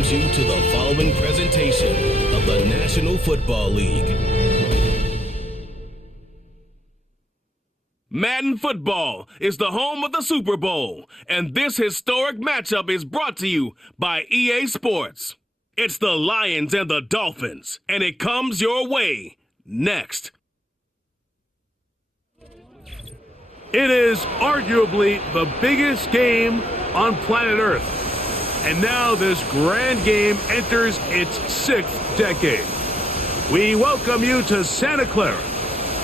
welcomes you to the following presentation of the National Football League. Madden Football is the home of the Super Bowl, and this historic matchup is brought to you by EA Sports. It's the Lions and the Dolphins, and it comes your way next. It is arguably the biggest game on planet Earth. And now this grand game enters its 6th decade. We welcome you to Santa Clara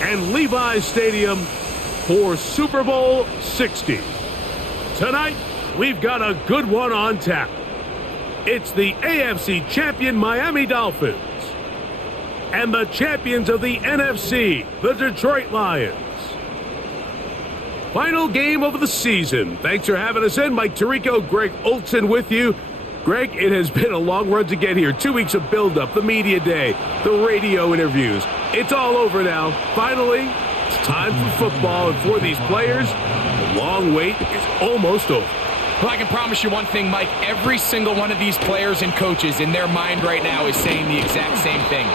and Levi's Stadium for Super Bowl 60. Tonight, we've got a good one on tap. It's the AFC champion Miami Dolphins and the champions of the NFC, the Detroit Lions. Final game of the season. Thanks for having us in. Mike Tirico, Greg Olson with you. Greg, it has been a long run to get here. 2 weeks of build-up, the media day, the radio interviews. It's all over now. Finally, it's time for football, and for these players, the long wait is almost over. Well, I can promise you one thing, Mike. Every single one of these players and coaches in their mind right now is saying the exact same thing.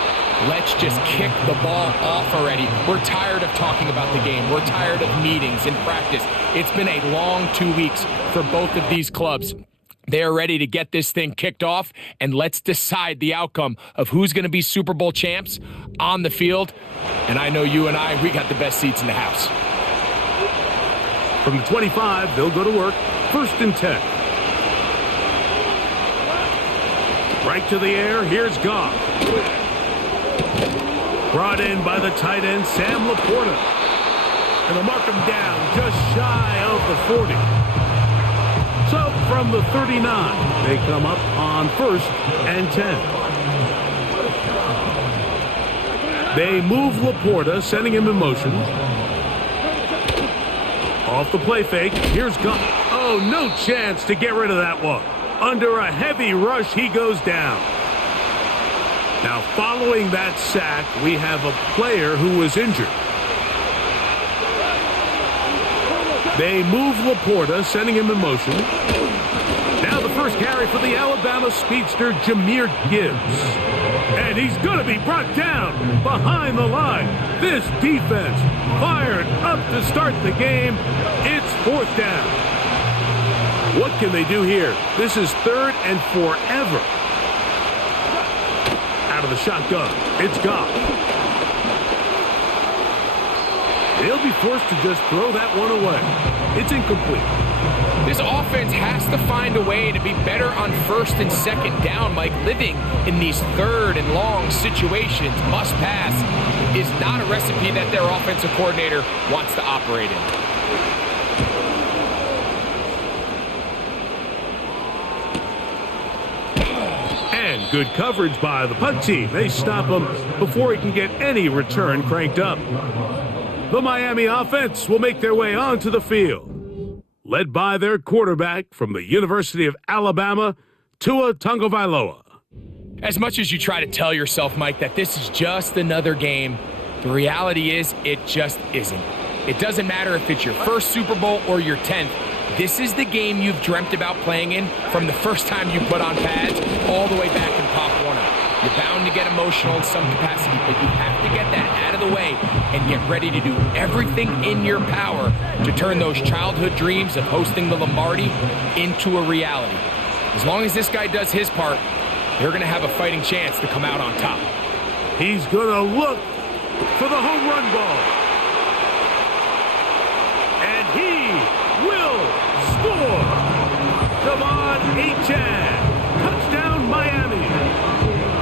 Let's just kick the ball off already. We're tired of talking about the game. We're tired of meetings and practice. It's been a long 2 weeks for both of these clubs. They are ready to get this thing kicked off, and let's decide the outcome of who's going to be Super Bowl champs on the field. And I know you and we got the best seats in the house. From the 25, they'll go to work. 1st and 10. Right to the air. Here's Goff. Brought in by the tight end, Sam Laporta. And they'll mark him down just shy of the 40. So from the 39, they come up on 1st and 10. They move Laporta, sending him in motion. Off the play fake, here's Goff. Oh, no chance to get rid of that one. Under a heavy rush, he goes down. Now, following that sack, we have a player who was injured. They move Laporta, sending him in motion. Now the first carry for the Alabama speedster, Jahmyr Gibbs. And he's going to be brought down behind the line. This defense fired up to start the game. It's 4th down. What can they do here? This is 3rd and forever. Out of the shotgun, it's Goff. They'll be forced to just throw that one away. It's incomplete. This offense has to find a way to be better on 1st and 2nd down, Mike. Living in these 3rd and long situations, must pass, is not a recipe that their offensive coordinator wants to operate in. And good coverage by the punt team. They stop him before he can get any return cranked up. The Miami offense will make their way onto the field, led by their quarterback from the University of Alabama, Tua Tagovailoa. As much as you try to tell yourself, Mike, that this is just another game, the reality is it just isn't. It doesn't matter if it's your first Super Bowl or your 10th. This is the game you've dreamt about playing in from the first time you put on pads all the way back in Pop Warner. You're bound to get emotional in some capacity, but you have to get that out of the way and get ready to do everything in your power to turn those childhood dreams of hosting the Lombardi into a reality. As long as this guy does his part, they're going to have a fighting chance to come out on top. He's going to look for the home run ball. And he will score. Devon Achane. Touchdown, Miami.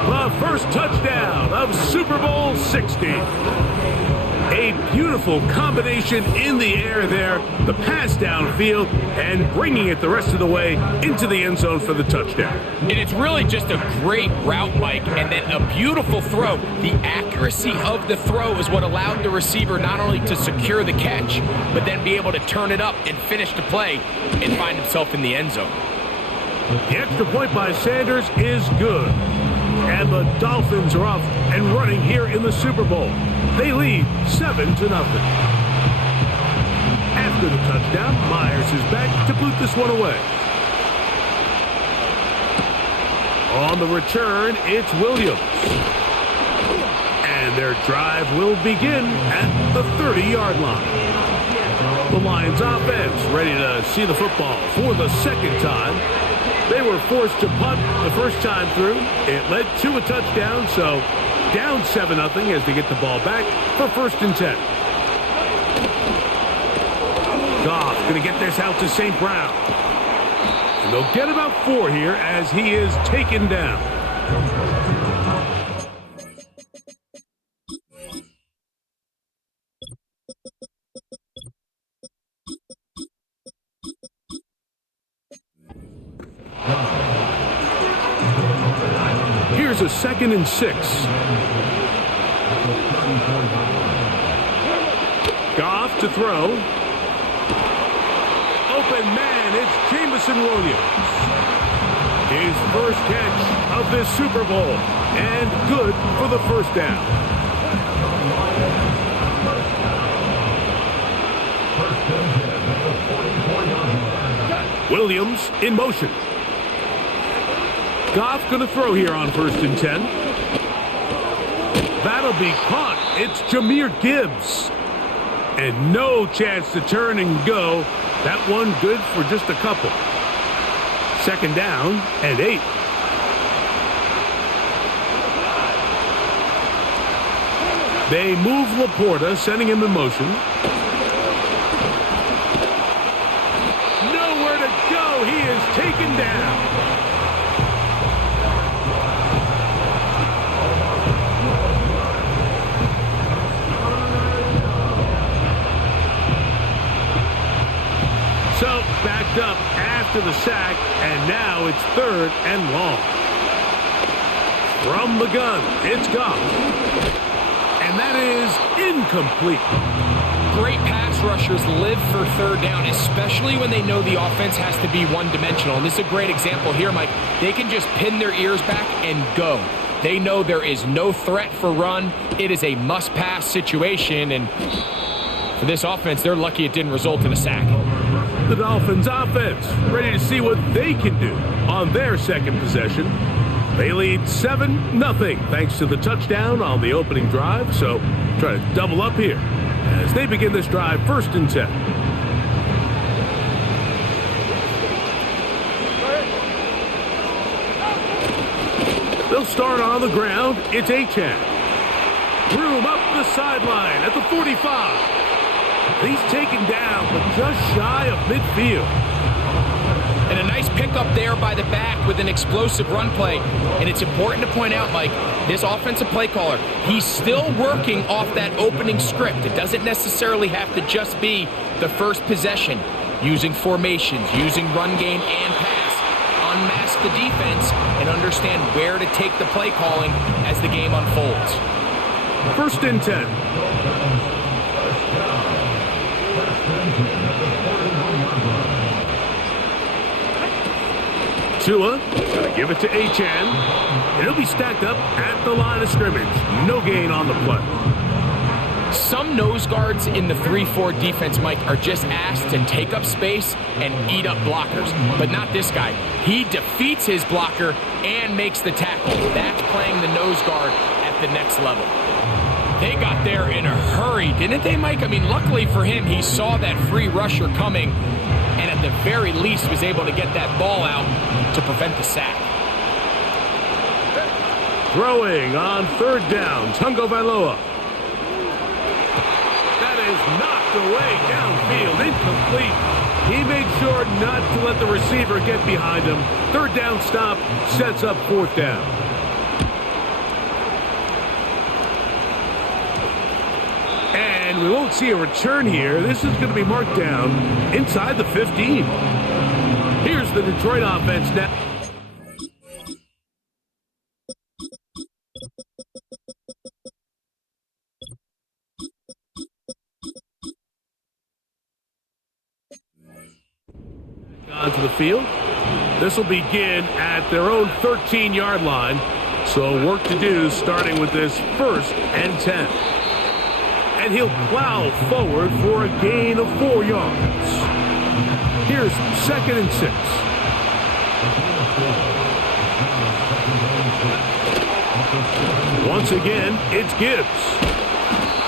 The first touchdown of Super Bowl 60. A beautiful combination in the air there, the pass downfield, and bringing it the rest of the way into the end zone for the touchdown. And it's really just a great route, Mike, and then a beautiful throw. The accuracy of the throw is what allowed the receiver not only to secure the catch, but then be able to turn it up and finish the play and find himself in the end zone. The extra point by Sanders is good. And the Dolphins are off and running here in the Super Bowl. They lead 7-0. After the touchdown, Myers is back to boot this one away. On the return, it's Williams. And their drive will begin at the 30-yard line. The Lions offense ready to see the football for the second time. They were forced to punt the first time through. It led to a touchdown, so down 7-0 as they get the ball back for 1st and 10. Goff going to get this out to St. Brown. And they'll get about 4 here as he is taken down. Here's a 2nd and 6. Goff to throw. Open man, it's Jameson Williams. His first catch of this Super Bowl, and good for the first down. Williams in motion. Goff going to throw here on 1st and 10. That'll be caught. It's Jahmyr Gibbs. And no chance to turn and go. That one good for just a couple. 2nd down and 8. They move Laporta, sending him in motion. Nowhere to go. He is taken down. So backed up after the sack, and now it's 3rd and long. From the gun, it's Goff. And that is incomplete. Great pass rushers live for 3rd down, especially when they know the offense has to be one-dimensional. And this is a great example here, Mike. They can just pin their ears back and go. They know there is no threat for run. It is a must-pass situation, and for this offense, they're lucky it didn't result in a sack. The Dolphins offense ready to see what they can do on their 2nd possession. They lead 7-0 thanks to the touchdown on the opening drive. So try to double up here as they begin this drive 1st and 10. They'll start on the ground. It's Achane. Room up the sideline at the 45. He's taken down, but just shy of midfield. And a nice pickup there by the back with an explosive run play. And it's important to point out, Mike, this offensive play caller, he's still working off that opening script. It doesn't necessarily have to just be the first possession. Using formations, using run game and pass. Unmask the defense and understand where to take the play calling as the game unfolds. 1st and 10. Tua, gonna give it to Achane, and he'll be stacked up at the line of scrimmage. No gain on the play. Some nose guards in the 3-4 defense, Mike, are just asked to take up space and eat up blockers, but not this guy. He defeats his blocker and makes the tackle. That's playing the nose guard at the next level. They got there in a hurry, didn't they, Mike? I mean, luckily for him, he saw that free rusher coming and at the very least was able to get that ball out to prevent the sack. Throwing on 3rd down, Tungo Vailoa. That is knocked away downfield, incomplete. He made sure not to let the receiver get behind him. 3rd down stop sets up 4th down. And we won't see a return here. This is going to be marked down inside the 15. Here's the Detroit offense now. Onto the field. This will begin at their own 13-yard line. So work to do starting with this 1st and 10. And he'll plow forward for a gain of 4 yards. Here's 2nd and 6. Once again, it's Gibbs.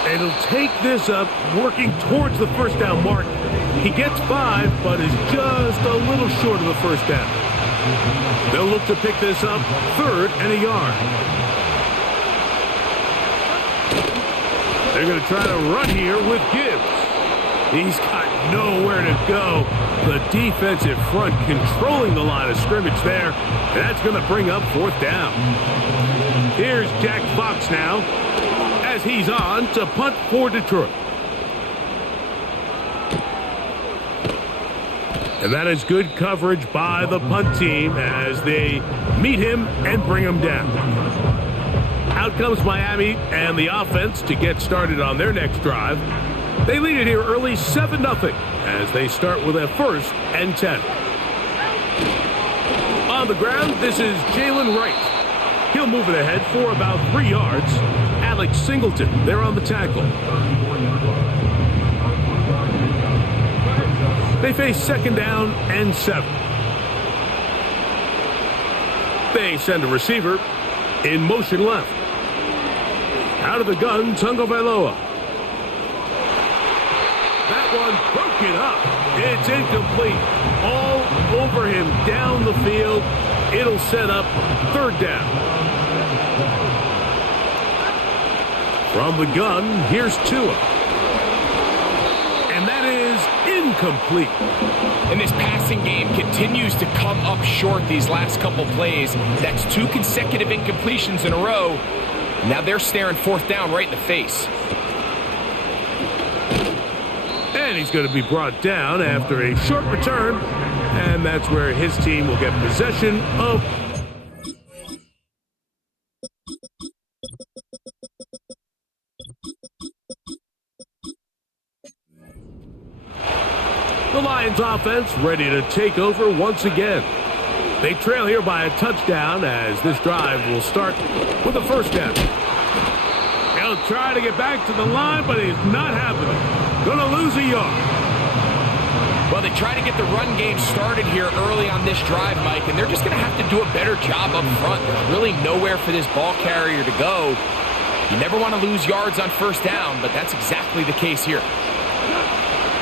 And he'll take this up, working towards the first down mark. He gets 5, but is just a little short of the first down. They'll look to pick this up, 3rd and a yard. They're going to try to run here with Gibbs. He's got nowhere to go. The defensive front controlling the line of scrimmage there. And that's going to bring up 4th down. Here's Jack Fox now as he's on to punt for Detroit. And that is good coverage by the punt team as they meet him and bring him down. Out comes Miami and the offense to get started on their next drive. They lead it here early 7-0 as they start with a 1st and 10. On the ground, this is Jalen Wright. He'll move it ahead for about 3 yards. Alex Singleton, they're on the tackle. They face 2nd down and 7. They send a receiver in motion left. Out of the gun, Tungo Vailoa. That one broken up. It's incomplete. All over him down the field. It'll set up 3rd down. From the gun, here's Tua. And that is incomplete. And this passing game continues to come up short these last couple plays. That's 2 consecutive incompletions in a row. Now they're staring 4th down right in the face. And he's going to be brought down after a short return. And that's where his team will get possession of. The Lions offense ready to take over once again. They trail here by a touchdown as this drive will start with a 1st down. He'll try to get back to the line, but he's not happening. Gonna lose a yard. Well, they try to get the run game started here early on this drive, Mike, and they're just going to have to do a better job up front. There's really nowhere for this ball carrier to go. You never want to lose yards on 1st down, but that's exactly the case here.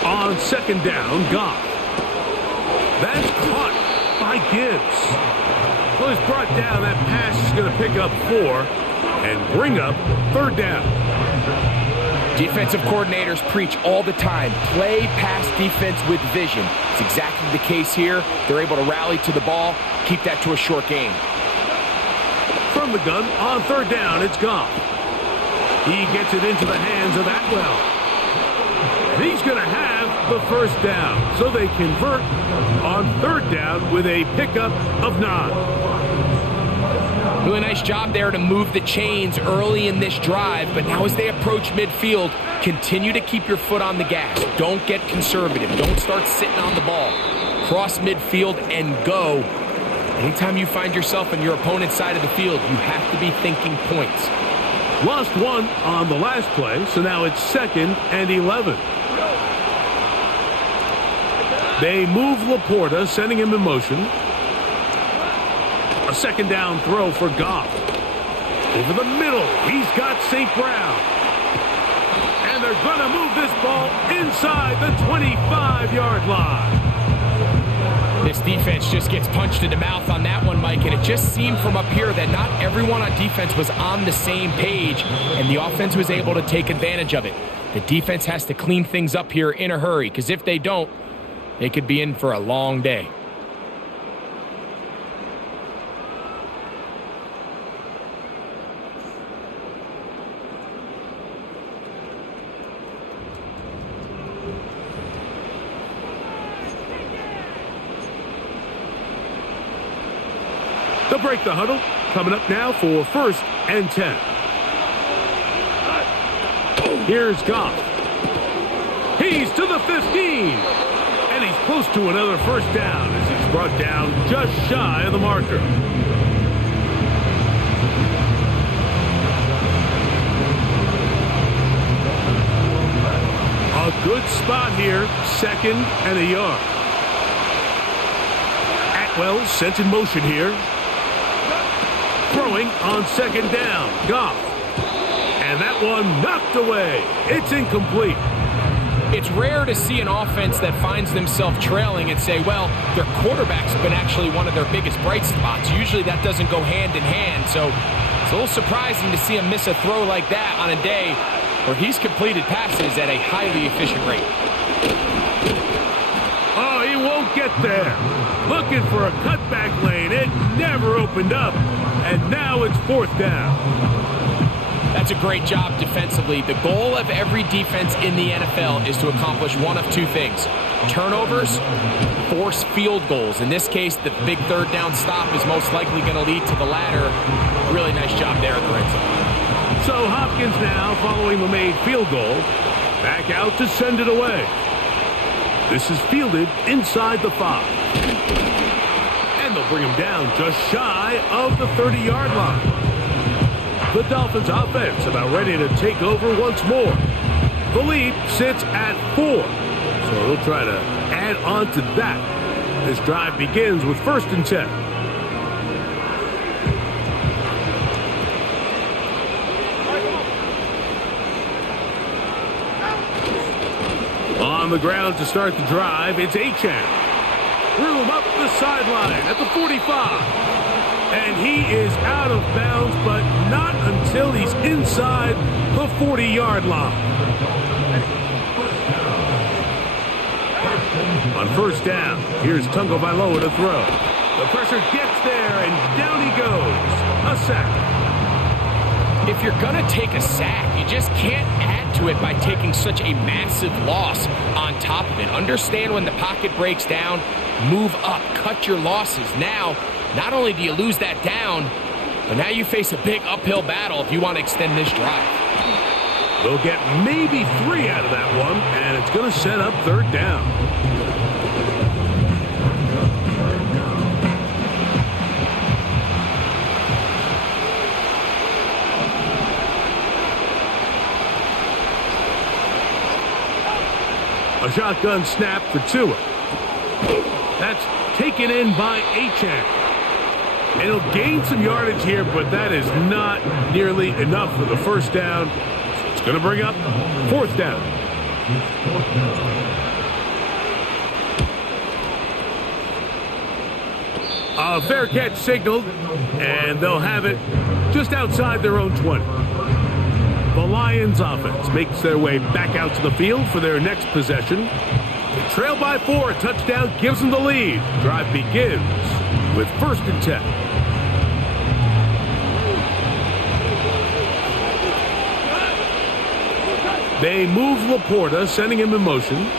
On 2nd down, Goff. That's caught by Gibbs. Well, he's brought down. That pass is going to pick up 4 and bring up 3rd down. Defensive coordinators preach all the time, play pass defense with vision. It's exactly the case here. They're able to rally to the ball, keep that to a short game. From the gun, on 3rd down, it's Goff. He gets it into the hands of Atwell. And he's going to have the 1st down. So they convert on 3rd down with a pickup of 9. Really nice job there to move the chains early in this drive, but now as they approach midfield, continue to keep your foot on the gas. Don't get conservative. Don't start sitting on the ball. Cross midfield and go. Anytime you find yourself on your opponent's side of the field, you have to be thinking points. Lost 1 on the last play, so now it's 2nd and 11. They move Laporta, sending him in motion. A 2nd down throw for Goff. Over the middle, he's got St. Brown. And they're going to move this ball inside the 25-yard line. This defense just gets punched in the mouth on that one, Mike, and it just seemed from up here that not everyone on defense was on the same page, and the offense was able to take advantage of it. The defense has to clean things up here in a hurry, because if they don't, they could be in for a long day. They'll break the huddle. Coming up now for 1st and 10. Here's Goff. He's to the 15. And he's close to another 1st down as he's brought down just shy of the marker. A good spot here. 2nd and a yard. Atwell sent in motion here. Throwing on second down, Goff. And that one knocked away. It's incomplete. It's rare to see an offense that finds themselves trailing and say, well, their quarterback's been actually one of their biggest bright spots. Usually that doesn't go hand in hand, so it's a little surprising to see him miss a throw like that on a day where he's completed passes at a highly efficient rate. Oh, he won't get there. Looking for a cutback lane. It never opened up. And now it's fourth down. That's a great job defensively. The goal of every defense in the NFL is to accomplish one of two things: turnovers, force field goals. In this case, the big third down stop is most likely going to lead to the latter. Really nice job there in the red zone. So Hopkins now, following the made field goal, back out to send it away. This is fielded inside the 5. And they'll bring him down just shy of the 30-yard line. The Dolphins offense about ready to take over once more. The lead sits at 4, so they'll try to add on to that. This drive begins with 1st and 10. On the ground to start the drive, it's Achane. Threw him up the sideline at the 45. And he is out of bounds, but not until he's inside the 40-yard line. On 1st down, here's Tungo Bailoa to throw. The pressure gets there, and down he goes. A sack. If you're going to take a sack, you just can't add to it by taking such a massive loss on top of it. Understand when the pocket breaks down, move up, cut your losses. Now, not only do you lose that down, but now you face a big uphill battle if you want to extend this drive. They'll get maybe 3 out of that one, and it's going to set up 3rd down. A shotgun snap for Tua. That's taken in by Achane. And he'll gain some yardage here, but that is not nearly enough for the 1st down. So it's going to bring up 4th down. A fair catch signaled, and they'll have it just outside their own 20. The Lions offense makes their way back out to the field for their next possession. They trail by 4. A touchdown gives them the lead. Drive begins with 1st and 10. They move Laporta, sending him in motion.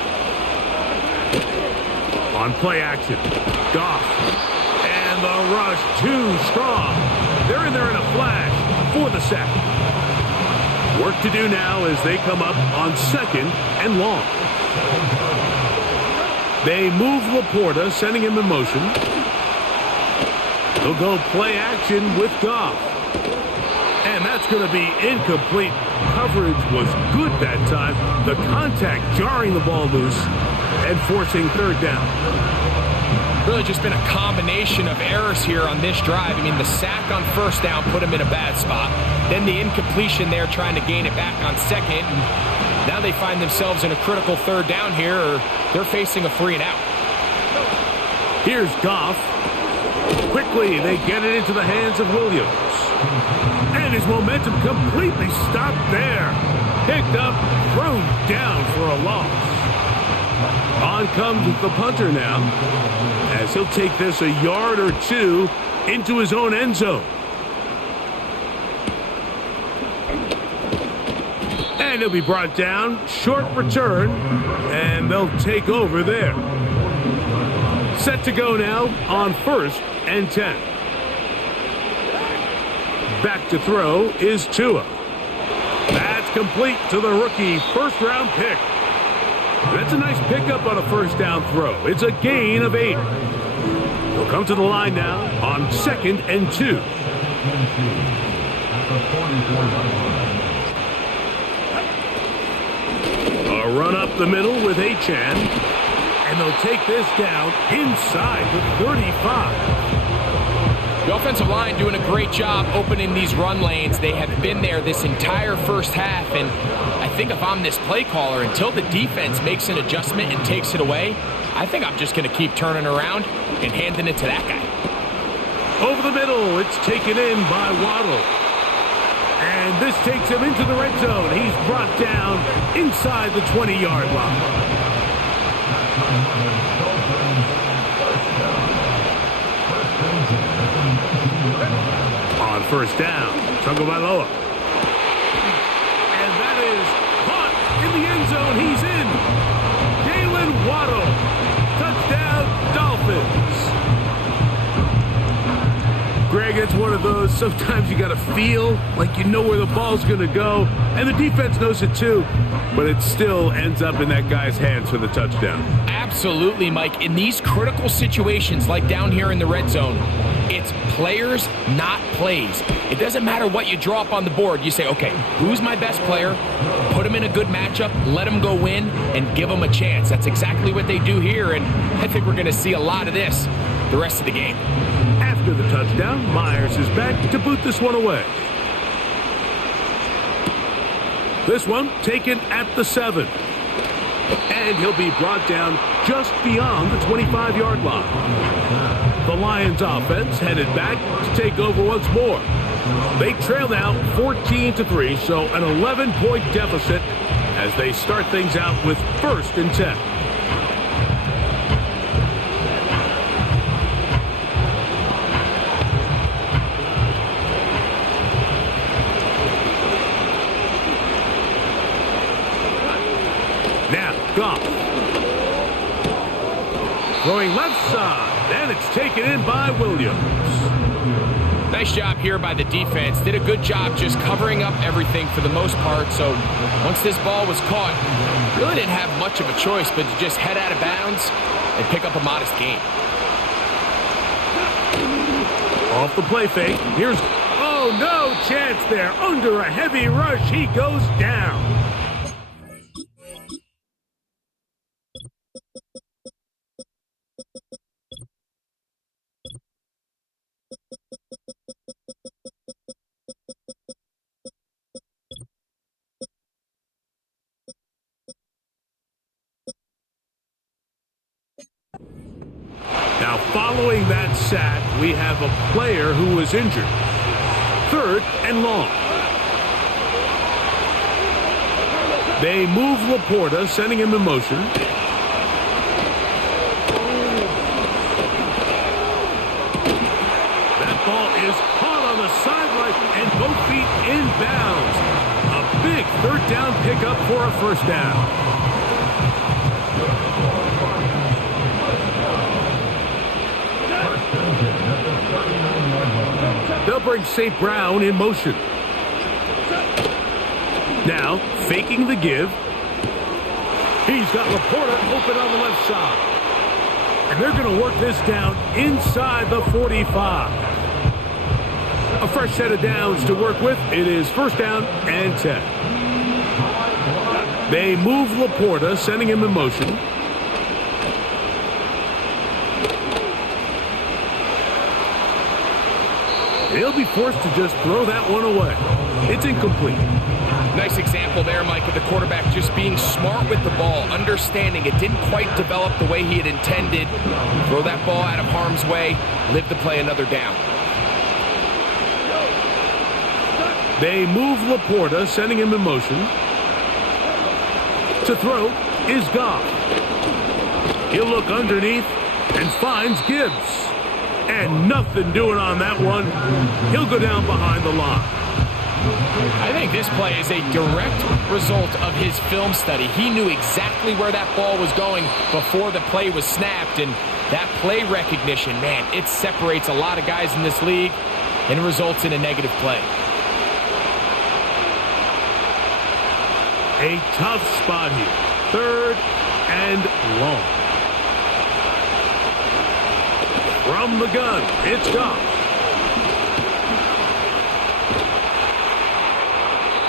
On play action, Goff. And the rush too strong. They're in there in a flash for the sack. Work to do now as they come up on 2nd and long. They move Laporta, sending him in motion. They'll go play action with Goff. And that's going to be incomplete. Coverage was good that time. The contact jarring the ball loose and forcing 3rd down. Really just been a combination of errors here on this drive. I mean, the sack on 1st down put him in a bad spot. Then the incompletion there trying to gain it back on 2nd. And now they find themselves in a critical 3rd down here, or they're facing a 3 and out. Here's Goff. Quickly, they get it into the hands of Williams. And his momentum completely stopped there. Picked up, thrown down for a loss. On comes the punter now, as he'll take this a yard or 2 into his own end zone. And he'll be brought down, short return, and they'll take over there. Set to go now on 1st and 10. Back to throw is Tua. That's complete to the rookie 1st-round pick. That's a nice pickup on a 1st down throw. It's a gain of 8. He'll come to the line now on 2nd and 2. A run up the middle with Achane. And they'll take this down inside the 35. The offensive line doing a great job opening these run lanes. They have been there this entire first half, and I think if I'm this play caller, until the defense makes an adjustment and takes it away, I think I'm just going to keep turning around and handing it to that guy. Over the middle, it's taken in by Waddle. And this takes him into the red zone. He's brought down inside the 20-yard line. On first down, Tagovailoa. And that is caught in the end zone. He's in. Jalen Waddle. Touchdown, Dolphins. Greg, it's one of those, sometimes you got to feel like you know where the ball's going to go, and the defense knows it too, but it still ends up in that guy's hands for the touchdown. Absolutely, Mike. In these critical situations, like down here in the red zone, it's players, not plays. It doesn't matter what you draw up on the board. You say, okay, who's my best player? Put him in a good matchup, let him go win, and give him a chance. That's exactly what they do here, and I think we're going to see a lot of this the rest of the game. After the touchdown, Myers is back to boot this one away. This one taken at the 7. And he'll be brought down just beyond the 25-yard line. The Lions offense headed back to take over once more. They trail now 14-3, so an 11-point deficit as they start things out with 1st and 10. Goff. Throwing left side, and it's taken in by Williams. Nice job here by the defense. Did a good job just covering up everything for the most part. So once this ball was caught, really didn't have much of a choice but to just head out of bounds and pick up a modest gain. Off the play fake. Here's, oh, no chance there. Under a heavy rush, he goes down. Now, following that sack, we have a player who was injured. 3rd and long. They move Laporta, sending him in motion. That ball is caught on the sideline and both feet inbounds. A big 3rd down pickup for a 1st down. They'll bring St. Brown in motion. Now, faking the give. He's got Laporta open on the left side. And they're going to work this down inside the 45. A fresh set of downs to work with. It is 1st down and 10. They move Laporta, sending him in motion. He'll be forced to just throw that one away. It's incomplete. Nice example there, Mike, of the quarterback just being smart with the ball, understanding it didn't quite develop the way he had intended. Throw that ball out of harm's way, live to play another down. They move Laporta, sending him in motion. To throw is Goff. He'll look underneath and finds Gibbs. And nothing doing on that one. He'll go down behind the line. I think this play is a direct result of his film study. He knew exactly where that ball was going before the play was snapped, and that play recognition, man, it separates a lot of guys in this league and results in a negative play. A tough spot here. 3rd and long. From the gun, it's Goff.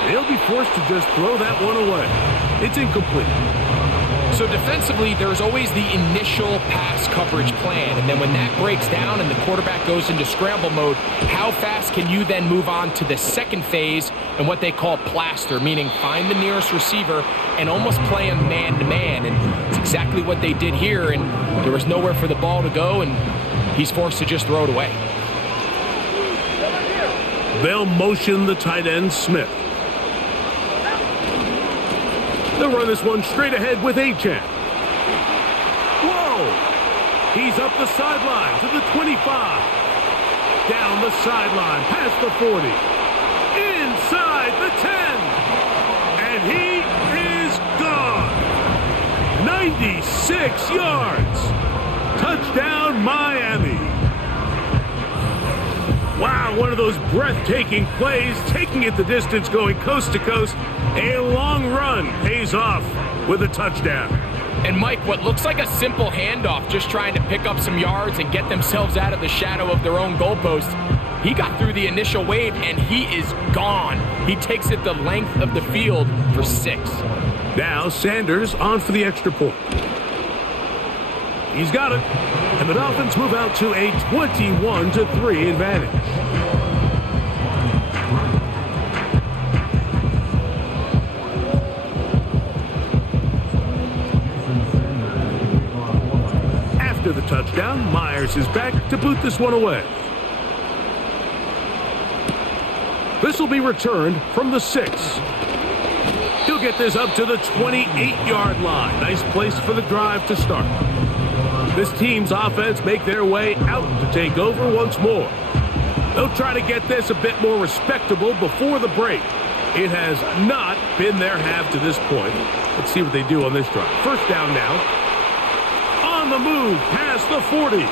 He'll be forced to just throw that one away. It's incomplete. So defensively, there's always the initial pass coverage plan, and then when that breaks down and the quarterback goes into scramble mode, how fast can you then move on to the second phase and what they call plaster, meaning find the nearest receiver and almost play him man-to-man, and it's exactly what they did here, and there was nowhere for the ball to go, and he's forced to just throw it away. They'll motion the tight end, Smith. They'll run this one straight ahead with Achane. Whoa! He's up the sideline to the 25. Down the sideline, past the 40. Inside the 10. And he is gone. 96 yards. Touchdown, Miami. Wow, one of those breathtaking plays, taking it the distance, going coast to coast. A long run pays off with a touchdown. And Mike, what looks like a simple handoff, just trying to pick up some yards and get themselves out of the shadow of their own goalpost, he got through the initial wave and he is gone. He takes it the length of the field for 6. Now Sanders on for the extra point. He's got it. And the Dolphins move out to a 21-3 advantage. After the touchdown, Myers is back to boot this one away. This will be returned from the 6. He'll get this up to the 28-yard line. Nice place for the drive to start. This team's offense make their way out to take over once more. They'll try to get this a bit more respectable before the break. It has not been their half to this point. Let's see what they do on this drive. First down now. On the move, past the 40.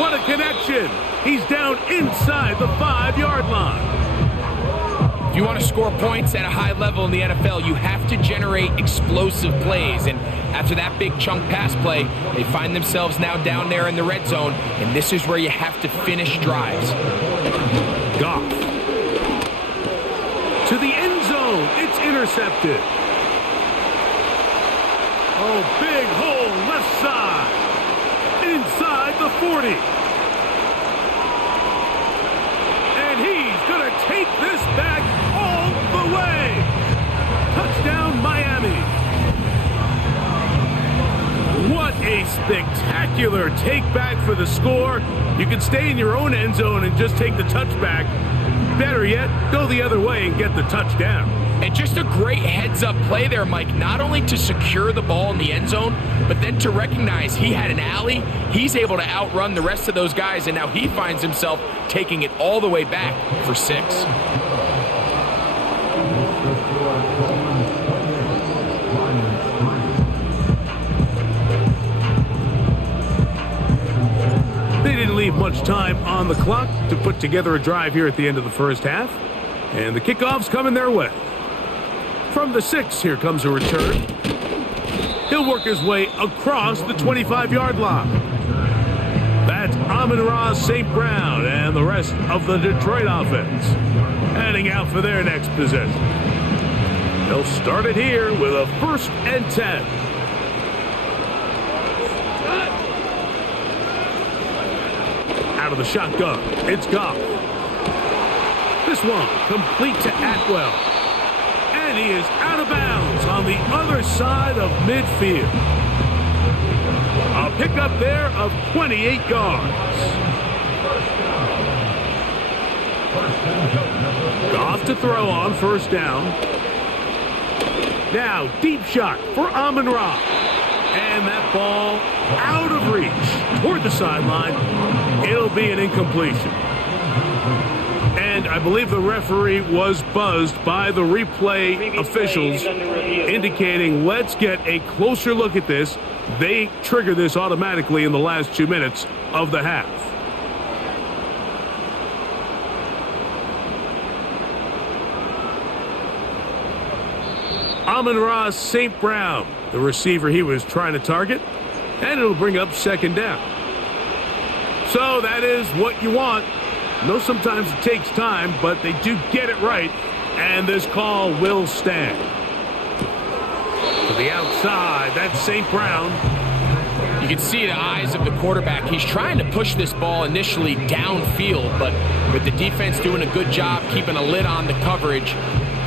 What a connection. He's down inside the 5-yard line. If you want to score points at a high level in the NFL, you have to generate explosive plays. And after that big chunk pass play, they find themselves now down there in the red zone, and this is where you have to finish drives. Goff. To the end zone. It's intercepted. Oh, big hole left side. Inside the 40. And he's going to take this back all the way. Touchdown, Miami. What a spectacular take back for the score. You can stay in your own end zone and just take the touchback. Better yet, go the other way and get the touchdown. And just a great heads-up play there, Mike, not only to secure the ball in the end zone, but then to recognize he had an alley. He's able to outrun the rest of those guys, and now he finds himself taking it all the way back for 6. They didn't leave much time on the clock to put together a drive here at the end of the first half. And the kickoff's coming their way. From the 6, here comes a return. He'll work his way across the 25-yard line. That's Amon-Ra St. Brown and the rest of the Detroit offense heading out for their next possession. They'll start it here with a 1st and 10. Out of the shotgun, it's Goff. This one complete to Atwell. And he is out of bounds on the other side of midfield. A pickup there of 28 yards. Goff to throw on 1st down. Now, deep shot for Amon-Ra. And that ball out of reach toward the sideline. It'll be an incompletion. And I believe the referee was buzzed by the replay officials indicating, let's get a closer look at this. They trigger this automatically in the last 2 minutes of the half. Amon-Ra St. Brown, the receiver he was trying to target, and it'll bring up 2nd down. So that is what you want. I know sometimes it takes time, but they do get it right, and this call will stand. To the outside, that's St. Brown. You can see the eyes of the quarterback. He's trying to push this ball initially downfield, but with the defense doing a good job keeping a lid on the coverage,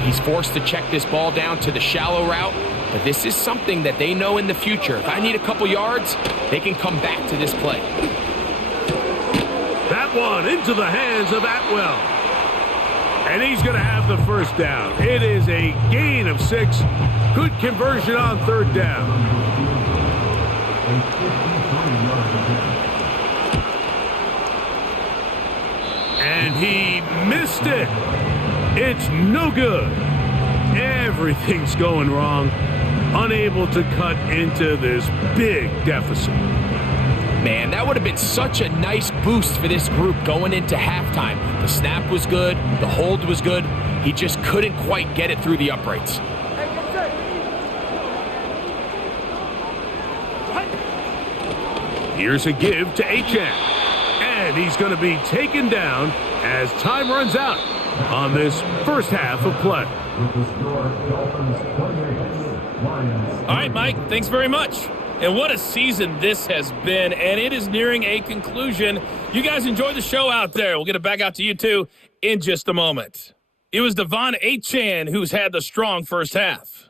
he's forced to check this ball down to the shallow route. But this is something that they know in the future. If I need a couple yards, they can come back to this play. That one into the hands of Atwell. And he's going to have the first down. It is a gain of 6. Good conversion on third down. And he missed it. It's no good. Everything's going wrong. Unable to cut into this big deficit. Man, that would have been such a nice boost for this group going into halftime. The snap was good. The hold was good. He just couldn't quite get it through the uprights. Here's a give to Achane. And he's going to be taken down as time runs out on this first half of play. All right, Mike, thanks very much. And what a season this has been, and it is nearing a conclusion. You guys enjoy the show out there. We'll get it back out to you, too, in just a moment. It was Devon Achane who's had the strong first half.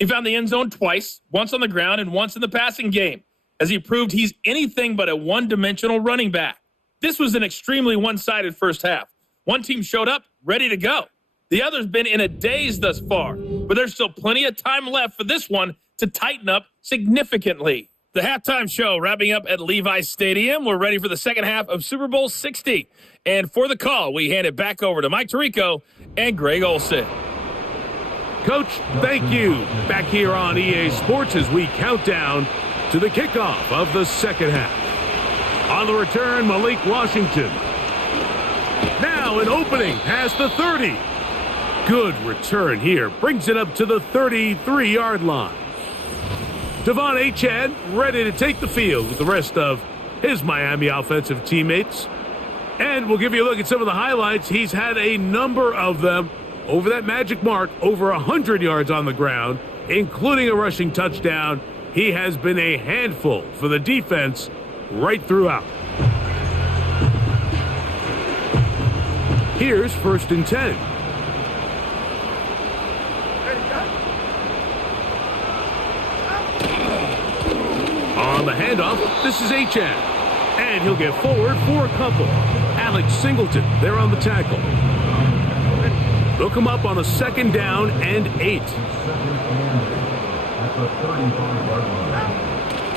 He found the end zone twice, once on the ground and once in the passing game, as he proved he's anything but a one-dimensional running back. This was an extremely one-sided first half. One team showed up, ready to go. The other's been in a daze thus far, but there's still plenty of time left for this one to tighten up significantly. The halftime show wrapping up at Levi's Stadium. We're ready for the second half of Super Bowl 60. And for the call, we hand it back over to Mike Tirico and Greg Olsen. Coach, thank you. Back here on EA Sports as we count down to the kickoff of the second half. On the return, Malik Washington. Now an opening past the 30. Good return here. Brings it up to the 33-yard line. Devon Achane ready to take the field with the rest of his Miami offensive teammates. And we'll give you a look at some of the highlights. He's had a number of them over that magic mark, over 100 yards on the ground, including a rushing touchdown. He has been a handful for the defense right throughout. Here's 1st and 10. On the handoff, this is Achane. And he'll get forward for a couple. Alex Singleton there on the tackle. They'll come up on a 2nd down and 8.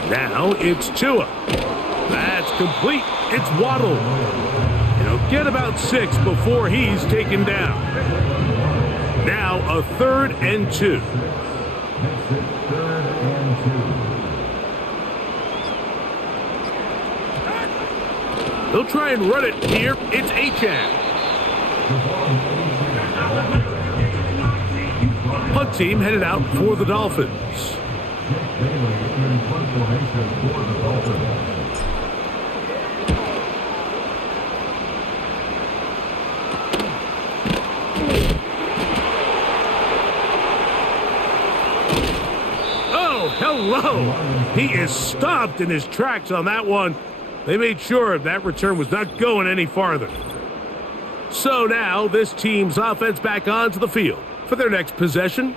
Now it's Tua. That's complete. It's Waddle. He'll get about 6 before he's taken down. Now a 3rd and 2. They'll try and run it here. It's Achane. Punt team headed out for the Dolphins. Oh, hello. He is stopped in his tracks on that one. They made sure that return was not going any farther. So now this team's offense back onto the field for their next possession.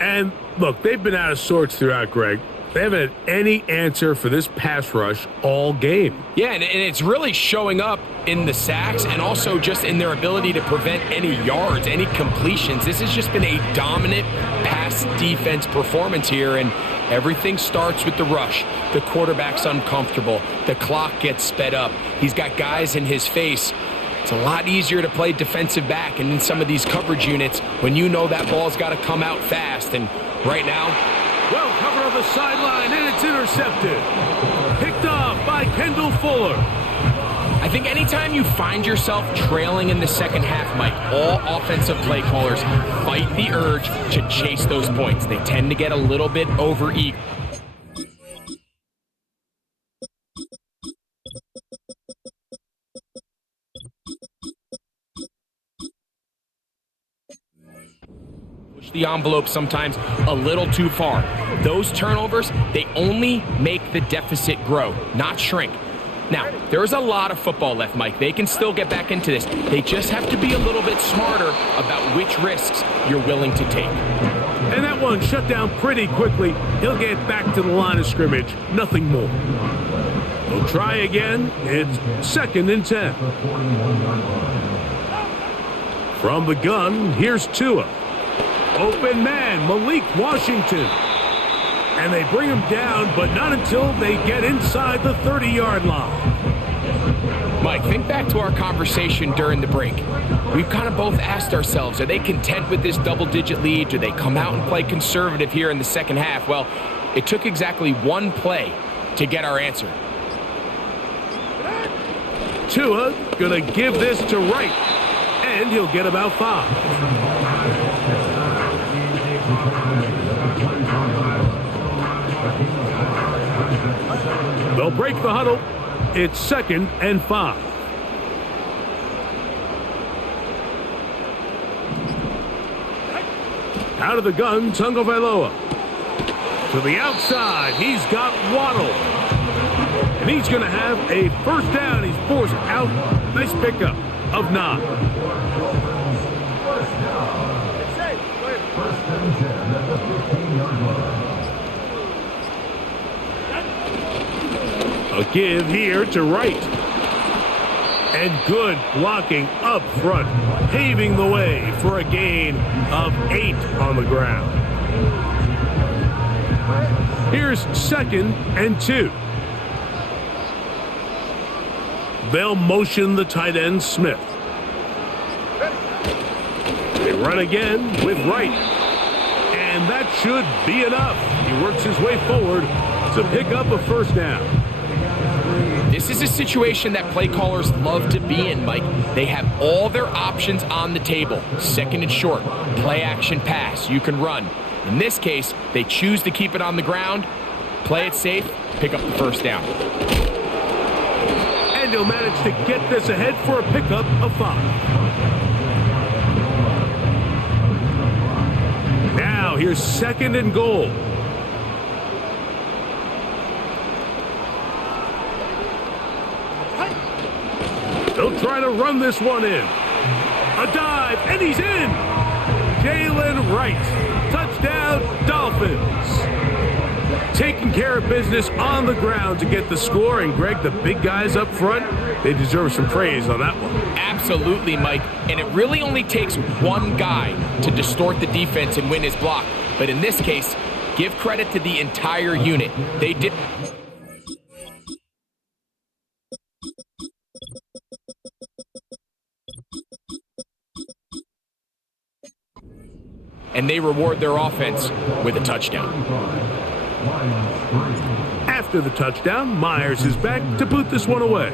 And look, they've been out of sorts throughout, Greg. They haven't had any answer for this pass rush all game. Yeah, and it's really showing up in the sacks and also just in their ability to prevent any yards, any completions. This has just been a dominant pass defense performance here, and everything starts with the rush. The quarterback's uncomfortable. The clock gets sped up. He's got guys in his face. It's a lot easier to play defensive back and in some of these coverage units when you know that ball's got to come out fast. And right now, well covered on the sideline, and it's intercepted. Picked off by Kendall Fuller. I think anytime you find yourself trailing in the second half, Mike, all offensive play callers fight the urge to chase those points. They tend to get a little bit overeager. the envelope sometimes a little too far. Those turnovers, they only make the deficit grow, not shrink. Now, there's a lot of football left, Mike. They can still get back into this. They just have to be a little bit smarter about which risks you're willing to take. And that one shut down pretty quickly. He'll get back to the line of scrimmage. Nothing more. We'll try again. It's 2nd and 10. From the gun, here's Tua. Open man, Malik Washington. And they bring him down, but not until they get inside the 30-yard line. Mike, think back to our conversation during the break. We've kind of both asked ourselves, are they content with this double-digit lead? Do they come out and play conservative here in the second half? Well, it took exactly one play to get our answer. Tua gonna give this to Wright, and he'll get about 5. They'll break the huddle. It's 2nd and 5. Out of the gun, Tagovailoa. To the outside, he's got Waddle. And he's going to have a first down. He's forced out. Nice pickup of 9. A give here to Wright. And good blocking up front, paving the way for a gain of 8 on the ground. Here's 2nd and 2. They'll motion the tight end Smith. They run again with Wright. And that should be enough. He works his way forward to pick up a first down. This is a situation that play callers love to be in, Mike. They have all their options on the table. 2nd and short, play action pass, you can run. In this case, they choose to keep it on the ground, play it safe, pick up the first down. And he'll manage to get this ahead for a pickup of 5. Now here's 2nd and goal. They'll try to run this one in. A dive, and he's in. Jalen Wright. Touchdown, Dolphins. Taking care of business on the ground to get the score. And, Greg, the big guys up front, they deserve some praise on that one. Absolutely, Mike. And it really only takes one guy to distort the defense and win his block. But in this case, give credit to the entire unit. They did... and they reward their offense with a touchdown. After the touchdown, Myers is back to boot this one away.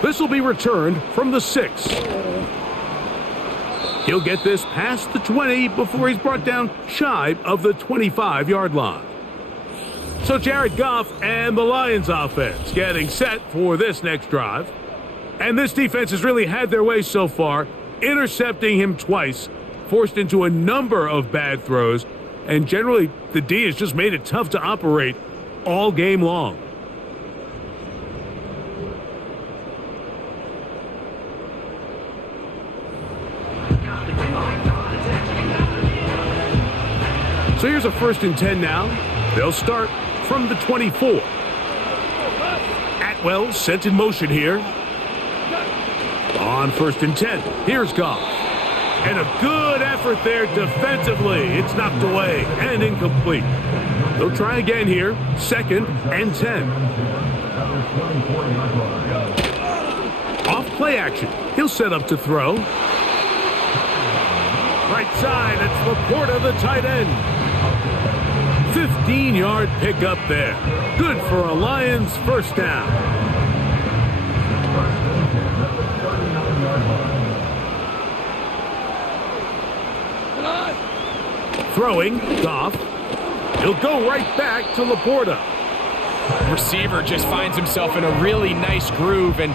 This will be returned from the 6. He'll get this past the 20 before he's brought down shy of the 25-yard line. So Jared Goff and the Lions offense getting set for this next drive. And this defense has really had their way so far, intercepting him twice, forced into a number of bad throws, and generally the D has just made it tough to operate all game long. So here's a 1st and 10 now. They'll start from the 24. Atwell sent in motion here. On 1st and 10, here's Goff. And a good effort there defensively. It's knocked away and incomplete. They'll try again here. 2nd and 10. Off play action. He'll set up to throw. Right side, it's Laporta, the tight end. 15-yard pickup there. Good for a Lions first down. Throwing, Goff. He'll go right back to Laporta. Receiver just finds himself in a really nice groove, and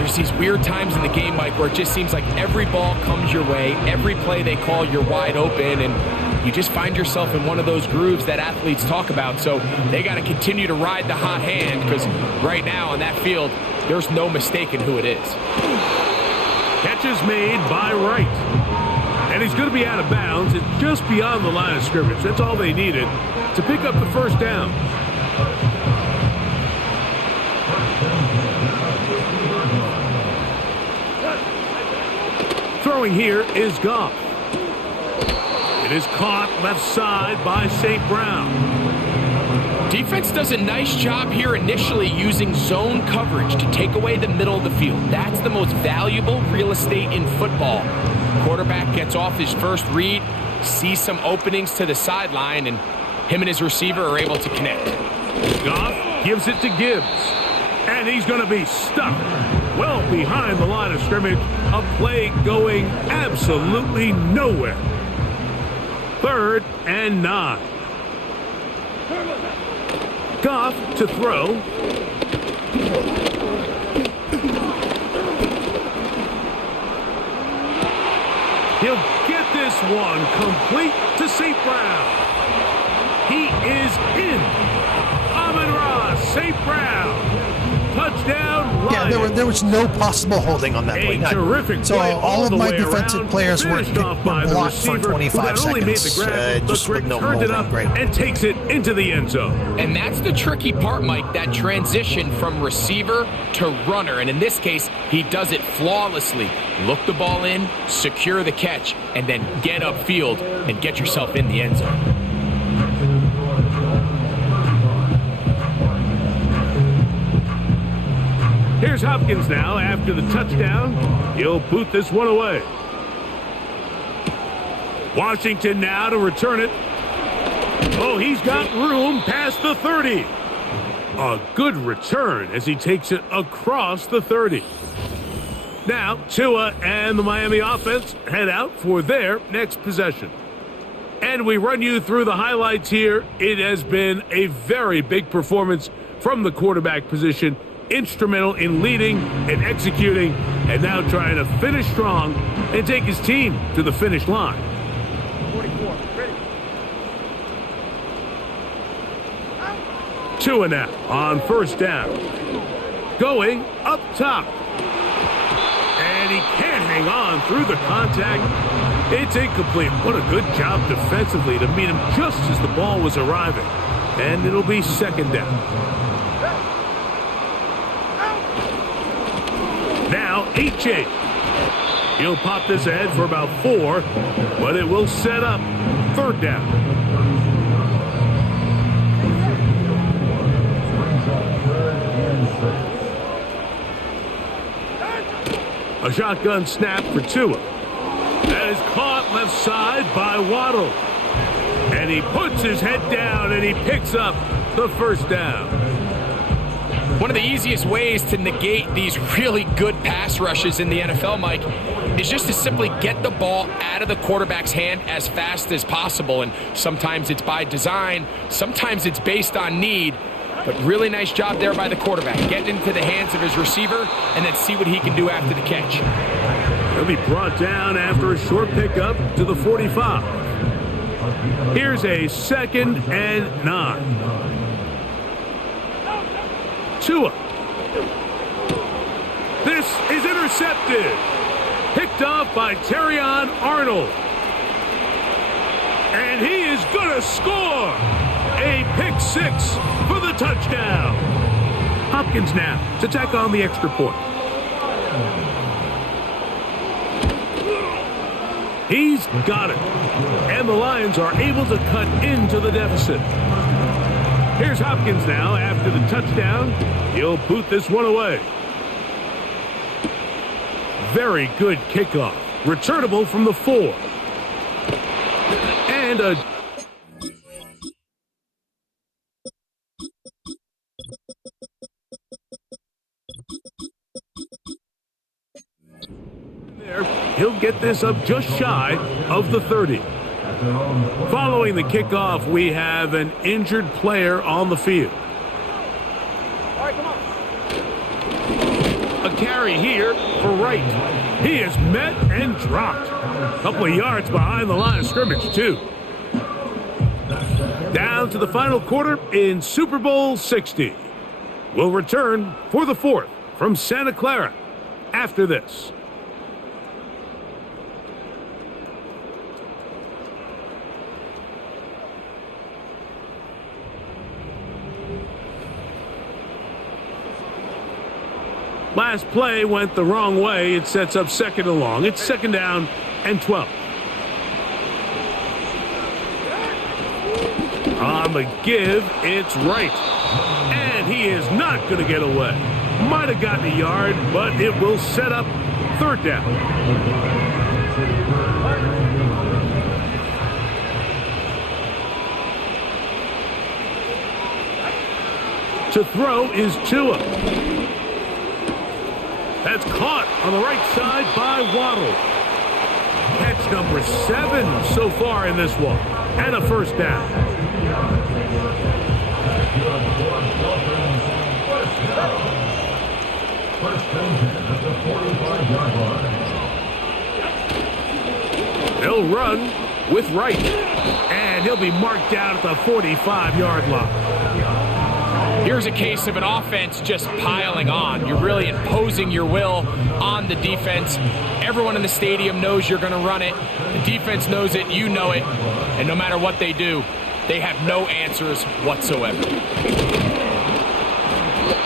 There's these weird times in the game, Mike, where it just seems like every ball comes your way, every play they call, you're wide open, and you just find yourself in one of those grooves that athletes talk about. So they got to continue to ride the hot hand, because right now on that field, there's no mistaking who it is. Catch is made by Wright. And he's going to be out of bounds. It's just beyond the line of scrimmage. That's all they needed to pick up the first down. Throwing here is Goff. It is caught left side by St. Brown. Defense does a nice job here initially using zone coverage to take away the middle of the field. That's the most valuable real estate in football. Quarterback gets off his first read, sees some openings to the sideline, and him and his receiver are able to connect. Goff gives it to Gibbs, and he's going to be stuck well behind the line of scrimmage. A play going absolutely nowhere. 3rd and 9. Goff to throw. He'll get this one complete to St. Brown. He is in. Amon-Ra St. Brown. Touchdown, Lions. Yeah, there was no possible holding on that play. Terrific so play all of my defensive around, players were blocked for 25 seconds. Just with no turned it up great. And takes it into the end zone. And that's the tricky part, Mike, that transition from receiver to runner. And in this case, he does it flawlessly. Look the ball in, secure the catch, and then get upfield and get yourself in the end zone. Here's Hopkins now after the touchdown. He'll boot this one away. Washington now to return it. Oh, he's got room past the 30. A good return as he takes it across the 30. Now, Tua and the Miami offense head out for their next possession. And we run you through the highlights here. It has been a very big performance from the quarterback position. Instrumental in leading and executing, and now trying to finish strong and take his team to the finish line. 44, ready. Tua now on first down. Going up top. And he can't hang on through the contact. It's incomplete. What a good job defensively to meet him just as the ball was arriving. And it'll be 2nd down. Now, H.A. He'll pop this ahead for about 4, but it will set up 3rd down. A shotgun snap for Tua. That is caught left side by Waddle. And he puts his head down and he picks up the 1st down. One of the easiest ways to negate these really good pass rushes in the NFL, Mike, is just to simply get the ball out of the quarterback's hand as fast as possible. And sometimes it's by design, sometimes it's based on need. But really nice job there by the quarterback. Get into the hands of his receiver and then see what he can do after the catch. He'll be brought down after a short pickup to the 45. Here's a 2nd and 9. Tua. This is intercepted. Picked off by Terrion Arnold. And he is going to score. A pick 6 for the touchdown. Hopkins now to tack on the extra point. He's got it. And the Lions are able to cut into the deficit. Here's Hopkins now after the touchdown. He'll boot this one away. Very good kickoff. Returnable from the 4. And a... there, he'll get this up just shy of the 30. Following the kickoff, we have an injured player on the field. All right, come on. A carry carry here for Wright. He is met and dropped. A couple of yards behind the line of scrimmage, too. Down to the final quarter in Super Bowl 60. We'll return for the fourth from Santa Clara after this. Last play went the wrong way. It sets up second and long. It's second down and 12. On the give, it's Wright. And he is not going to get away. Might have gotten a yard, but it will set up third down. To throw is Tua. That's caught on the right side by Waddle. Catch number 7 so far in this one. And a first down. They'll run with Wright. And he'll be marked down at the 45-yard line. Here's a case of an offense just piling on. You're really imposing your will on the defense. Everyone in the stadium knows you're going to run it. The defense knows it. You know it. And no matter what they do, they have no answers whatsoever.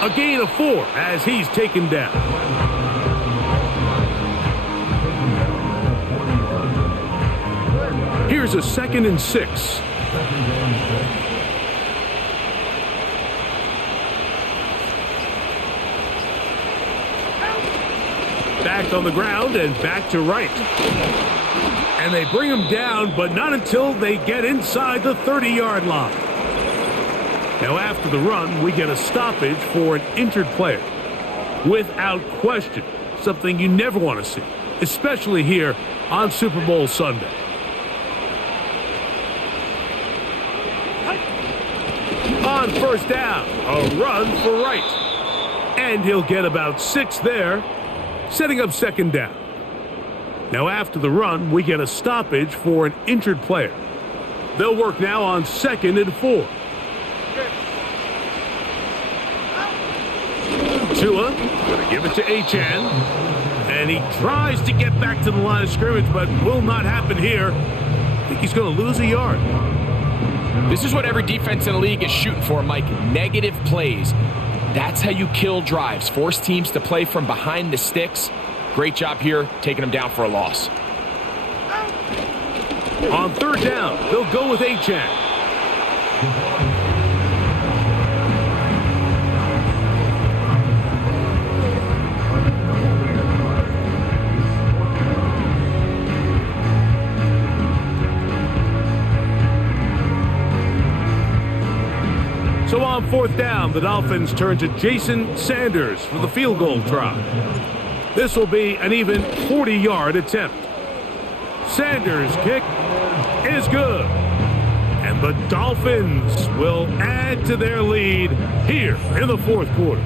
A gain of 4 as he's taken down. Here's a 2nd and 6. Back on the ground and back to Wright. And they bring him down, but not until they get inside the 30-yard line. Now after the run, we get a stoppage for an injured player. Without question, something you never want to see, especially here on Super Bowl Sunday. On first down, a run for Wright. And he'll get about 6 there, setting up second down. Now after the run, we get a stoppage for an injured player. They'll work now on 2nd and 4. Tua going to give it to Achane. And he tries to get back to the line of scrimmage, but will not happen here. I think he's going to lose a yard. This is what every defense in the league is shooting for, Mike. Negative plays. That's how you kill drives. Force teams to play from behind the sticks. Great job here, taking them down for a loss. On third down, they'll go with Achane. So on fourth down, the Dolphins turn to Jason Sanders for the field goal try. This will be an even 40-yard attempt. Sanders' kick is good. And the Dolphins will add to their lead here in the fourth quarter.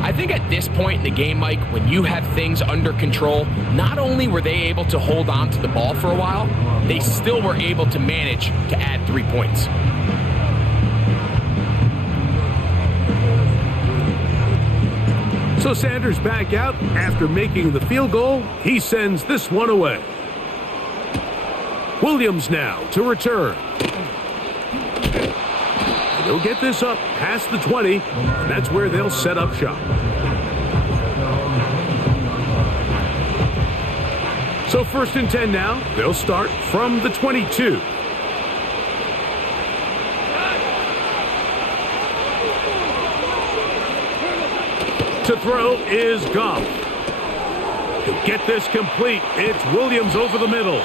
I think at this point in the game, Mike, when you have things under control, not only were they able to hold on to the ball for a while, they still were able to manage to add 3 points. So Sanders back out after making the field goal. He sends this one away. Williams now to return. They'll get this up past the 20, and that's where they'll set up shop. So 1st and 10 now. They'll start from the 22. To throw is Goff. To get this complete, it's Williams over the middle.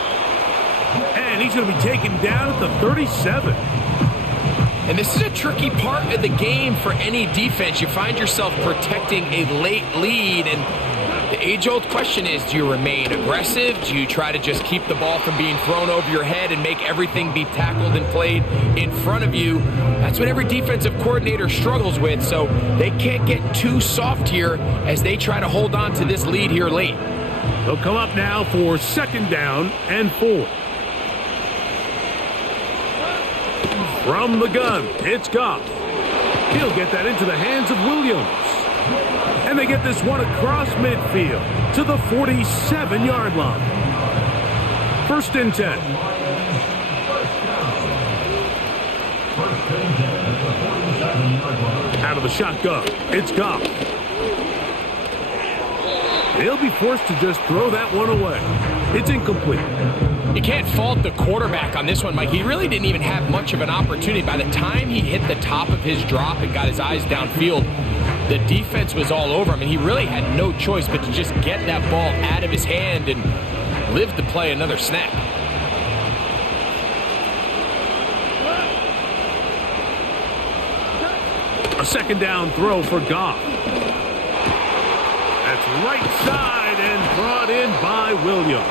And he's going to be taken down at the 37. And this is a tricky part of the game for any defense. You find yourself protecting a late lead, and The age-old question is, do you remain aggressive? Do you try to just keep the ball from being thrown over your head and make everything be tackled and played in front of you? That's what every defensive coordinator struggles with, so they can't get too soft here as they try to hold on to this lead here late. They'll come up now for 2nd down and 4. From the gun, it's Goff. He'll get that into the hands of Williams. And they get this one across midfield to the 47-yard line. 1st and 10. Out of the shotgun, it's Goff. They'll be forced to just throw that one away. It's incomplete. You can't fault the quarterback on this one, Mike. He really didn't even have much of an opportunity. By the time he hit the top of his drop and got his eyes downfield, the defense was all over him, and he really had no choice but to just get that ball out of his hand and live to play another snap. A 2nd down throw for Goff. That's right side and brought in by Williams.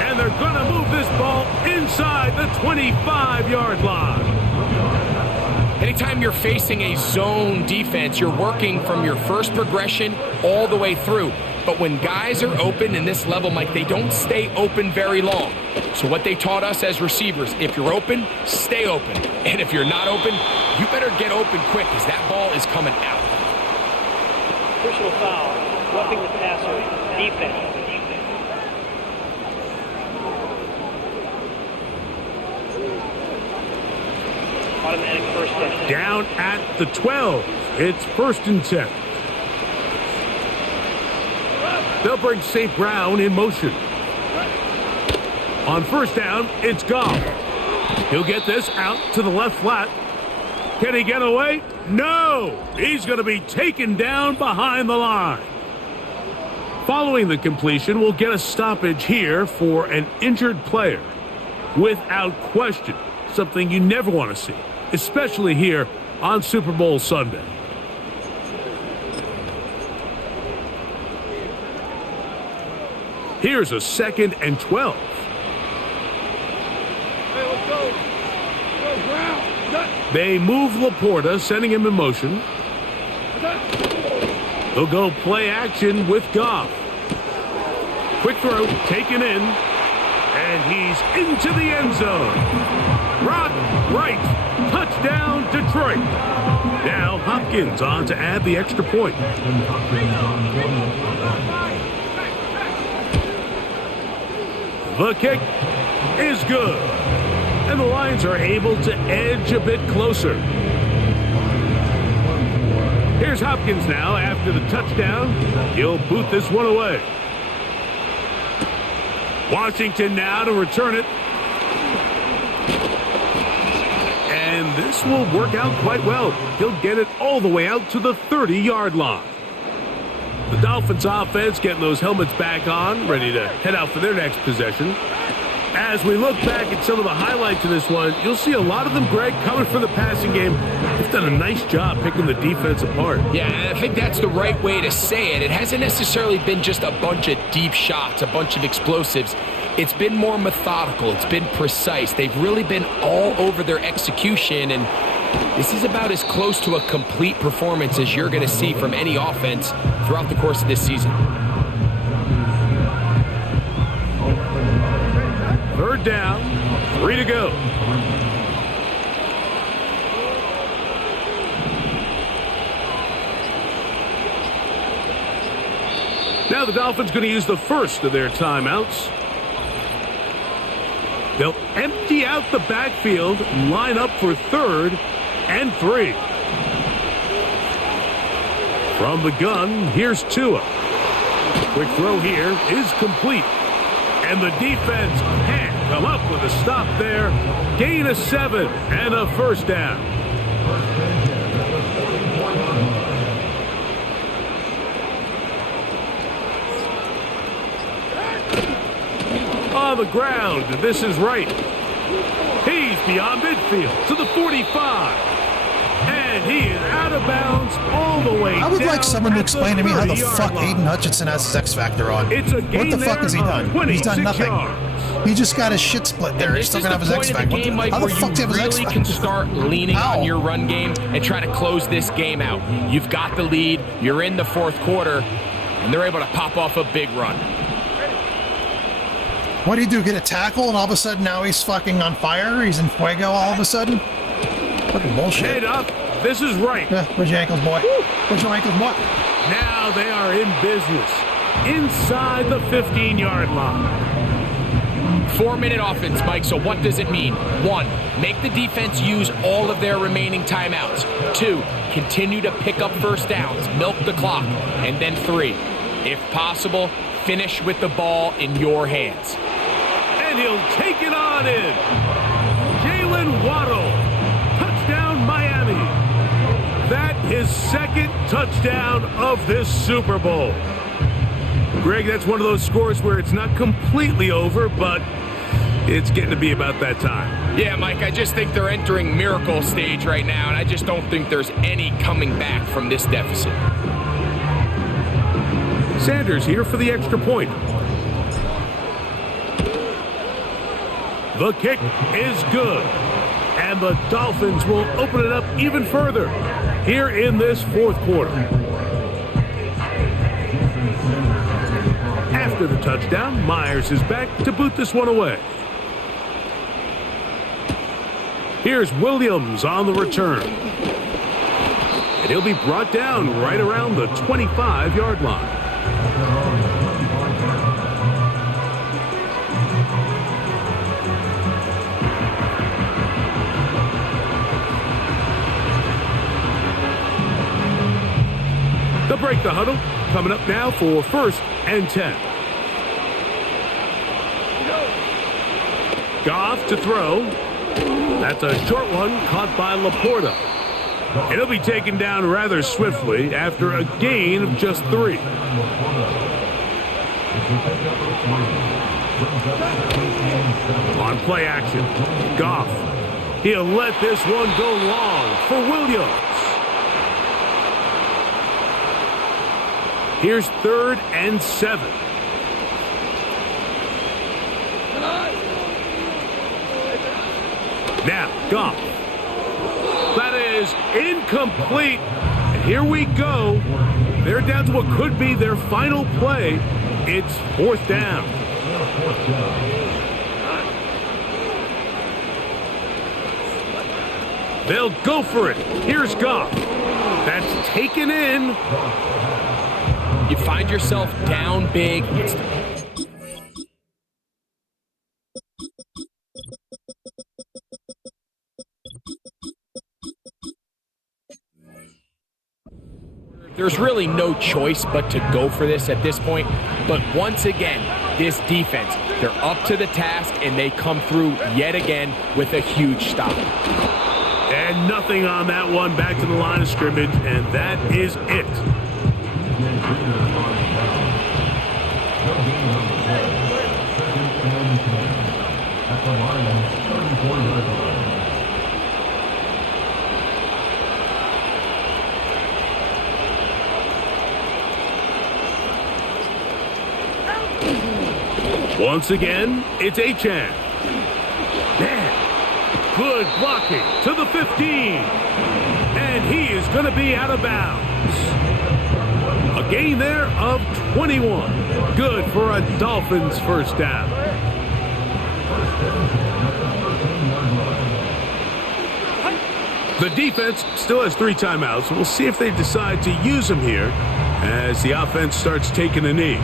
And they're going to move this ball inside the 25-yard line. Anytime you're facing a zone defense, you're working from your first progression all the way through. But when guys are open in this level, Mike, they don't stay open very long. So what they taught us as receivers, if you're open, stay open. And if you're not open, you better get open quick because that ball is coming out. Personal foul. Roughing the passer. Defense. Automatic 1st down. Down at the 12. It's 1st and 10. They'll bring St. Brown in motion. On 1st down, it's Goff. He'll get this out to the left flat. Can he get away? No! He's going to be taken down behind the line. Following the completion, we'll get a stoppage here for an injured player. Without question, something you never want to see, especially here on Super Bowl Sunday. Here's a 2nd and 12. Hey, let's go. Go, Brown. They move Laporta, sending him in motion. They'll go play action with Goff. Quick throw, taken in, and he's into the end zone. Rock right, touchdown Detroit. Now Hopkins on to add the extra point. The kick is good, and the Lions are able to edge a bit closer. Here's Hopkins now after the touchdown. He'll boot this one away. Washington now to return it. And this will work out quite well. He'll get it all the way out to the 30-yard line. The Dolphins offense getting those helmets back on, ready to head out for their next possession. As we look back at some of the highlights of this one, you'll see a lot of them, Greg, coming from the passing game. They've done a nice job picking the defense apart. Yeah, and I think that's the right way to say it. It hasn't necessarily been just a bunch of deep shots, a bunch of explosives. It's been more methodical. It's been precise. They've really been all over their execution, and this is about as close to a complete performance as you're going to see from any offense throughout the course of this season. 3rd down, 3 to go. Now the Dolphins going to use the first of their timeouts. They'll empty out the backfield, line up for 3rd and 3. From the gun, here's Tua. Quick throw here is complete. And the defense can't come up with a stop there. Gain of 7 and a 1st down. On the ground, this is right. He's beyond midfield to the 45. And And he is out of bounds all the way I would down like someone to at explain to me how the 30-yard fuck line. Aiden Hutchinson has his X Factor on. It's a What gain the fuck there has he of done? He's 26 done nothing. yards. He just got his shit split there. He's This still is gonna the have his point X of Factor. the game, Mike, How the where fuck you do you have his X really can Factor? start leaning Ow. on your run game and try to close this game out. You've got the lead. You're in the fourth quarter, and they're able to pop off a big run. What do you do? Get a tackle, and all of a sudden now he's fucking on fire? He's in fuego all of a sudden? Fucking bullshit. Head up. This is right. Yeah, where's your ankles, boy? Where's your ankles, boy? Now they are in business. Inside the 15-yard line. 4-minute offense, Mike, so what does it mean? 1, make the defense use all of their remaining timeouts. 2, continue to pick up first downs, milk the clock. And then 3, if possible, finish with the ball in your hands. And he'll take it on in. Jalen Waddle. Touchdown, Miami. That is second touchdown of this Super Bowl. Greg, that's one of those scores where it's not completely over, but it's getting to be about that time. Yeah, Mike, I just think they're entering miracle stage right now, and I just don't think there's any coming back from this deficit. Sanders here for the extra point. The kick is good. And the Dolphins will open it up even further here in this fourth quarter. After the touchdown, Myers is back to boot this one away. Here's Williams on the return. And he'll be brought down right around the 25-yard line. They'll break the huddle. Coming up now for 1st and 10. Goff to throw. That's a short one caught by Laporta. It'll be taken down rather swiftly after a gain of just 3. On play action, Goff. He'll let this one go long for Williams. Here's 3rd and 7. Now, Goff. That is incomplete. And here we go. They're down to what could be their final play. It's 4th down. They'll go for it. Here's Goff. That's taken in. You find yourself down big. There's really no choice but to go for this at this point. But once again, this defense, they're up to the task, and they come through yet again with a huge stop. And nothing on that one. Back to the line of scrimmage, and that is it. Once again, it's Achane. Man, good blocking to the 15. And he is going to be out of bounds. A gain there of 21. Good for a Dolphins first down. The defense still has 3 timeouts. We'll see if they decide to use them here as the offense starts taking a knee.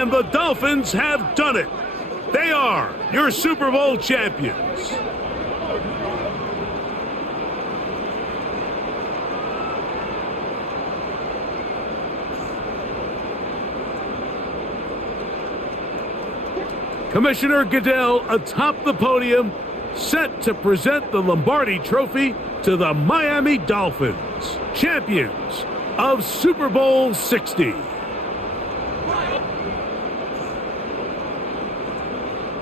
and the Dolphins have done it. They are your Super Bowl champions. Commissioner Goodell atop the podium, set to present the Lombardi Trophy to the Miami Dolphins, champions of Super Bowl 60.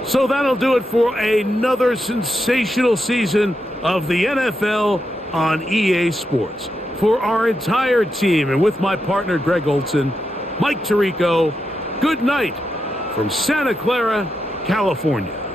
So that'll do it for another sensational season of the NFL on EA Sports. For our entire team and with my partner Greg Olson, Mike Tirico, good night from Santa Clara, California.